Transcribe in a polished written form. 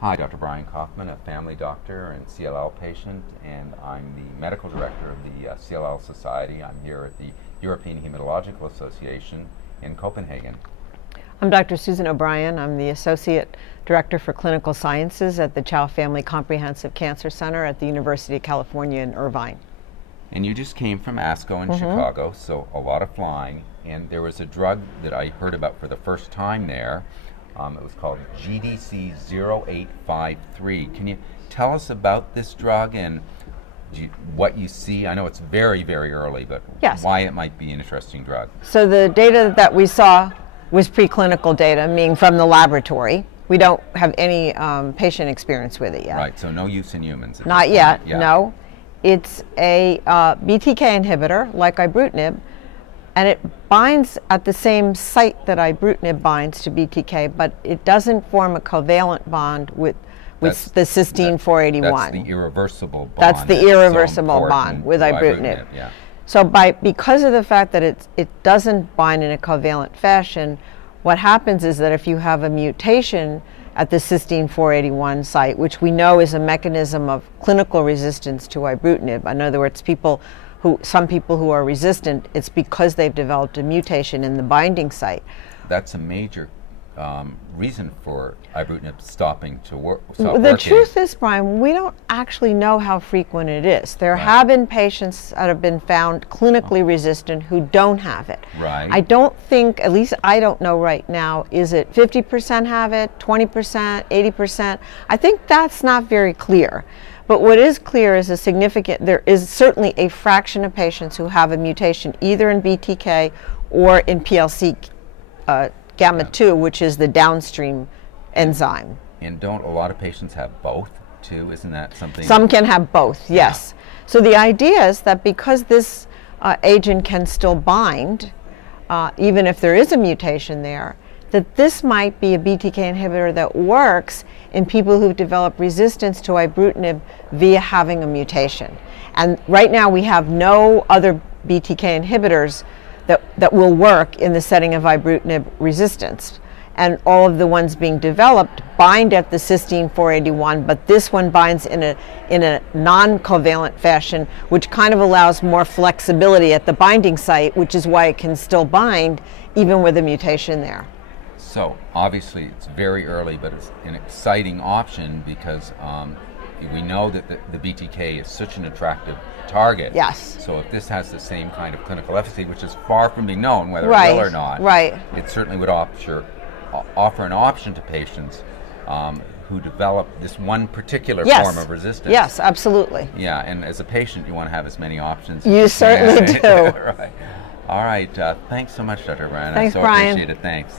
Hi, Dr. Brian Kaufman, a family doctor and CLL patient, and I'm the medical director of the CLL Society. I'm here at the European Hematological Association in Copenhagen. I'm Dr. Susan O'Brien. I'm the Associate Director for Clinical Sciences at the Chow Family Comprehensive Cancer Center at the University of California in Irvine. And you just came from ASCO in Chicago, so a lot of flying. And there was a drug that I heard about for the first time there. It was called GDC 0853. Can you tell us about this drug and what you see? I know it's very, very early, but yes, why it might be an interesting drug. So the data that we saw was preclinical data, meaning from the laboratory. We don't have any patient experience with it yet. Right, so no use in humans. Not yet, no. It's a BTK inhibitor, like ibrutinib, and it binds at the same site that ibrutinib binds to BTK, but it doesn't form a covalent bond with the cysteine 481. That's the irreversible bond. That's the irreversible bond with ibrutinib. Yeah. So because of the fact that it doesn't bind in a covalent fashion, what happens is that if you have a mutation at the cysteine 481 site, which we know is a mechanism of clinical resistance to ibrutinib, in other words, some people who are resistant, it's because they've developed a mutation in the binding site. That's a major reason for ibrutinib stopping The working. truth is, Brian, we don't actually know how frequent it is. There have been patients that have been found clinically resistant who don't have it. Right. I don't think, at least I don't know right now, is it 50% have it, 20%, 80%? I think that's not very clear. But what is clear is there is certainly a fraction of patients who have a mutation either in BTK or in PLC gamma 2, which is the downstream enzyme. And don't a lot of patients have both too? Isn't that something? Some can have both, yes. Yeah. So the idea is that because this agent can still bind, even if there is a mutation there, that this might be a BTK inhibitor that works in people who've developed resistance to ibrutinib via having a mutation. And right now we have no other BTK inhibitors that will work in the setting of ibrutinib resistance. And all of the ones being developed bind at the cysteine 481, but this one binds in a non-covalent fashion, which kind of allows more flexibility at the binding site, which is why it can still bind even with a mutation there. So obviously it's very early, but it's an exciting option because we know that the BTK is such an attractive target. Yes. So if this has the same kind of clinical efficacy, which is far from being known whether it will or not, it certainly would offer an option to patients who develop this one particular form of resistance. Yes, absolutely. Yeah, and as a patient, you want to have as many options. You certainly do. Right. All right. Thanks so much, Dr. Brian. Thanks, I so Brian. appreciate it. Thanks.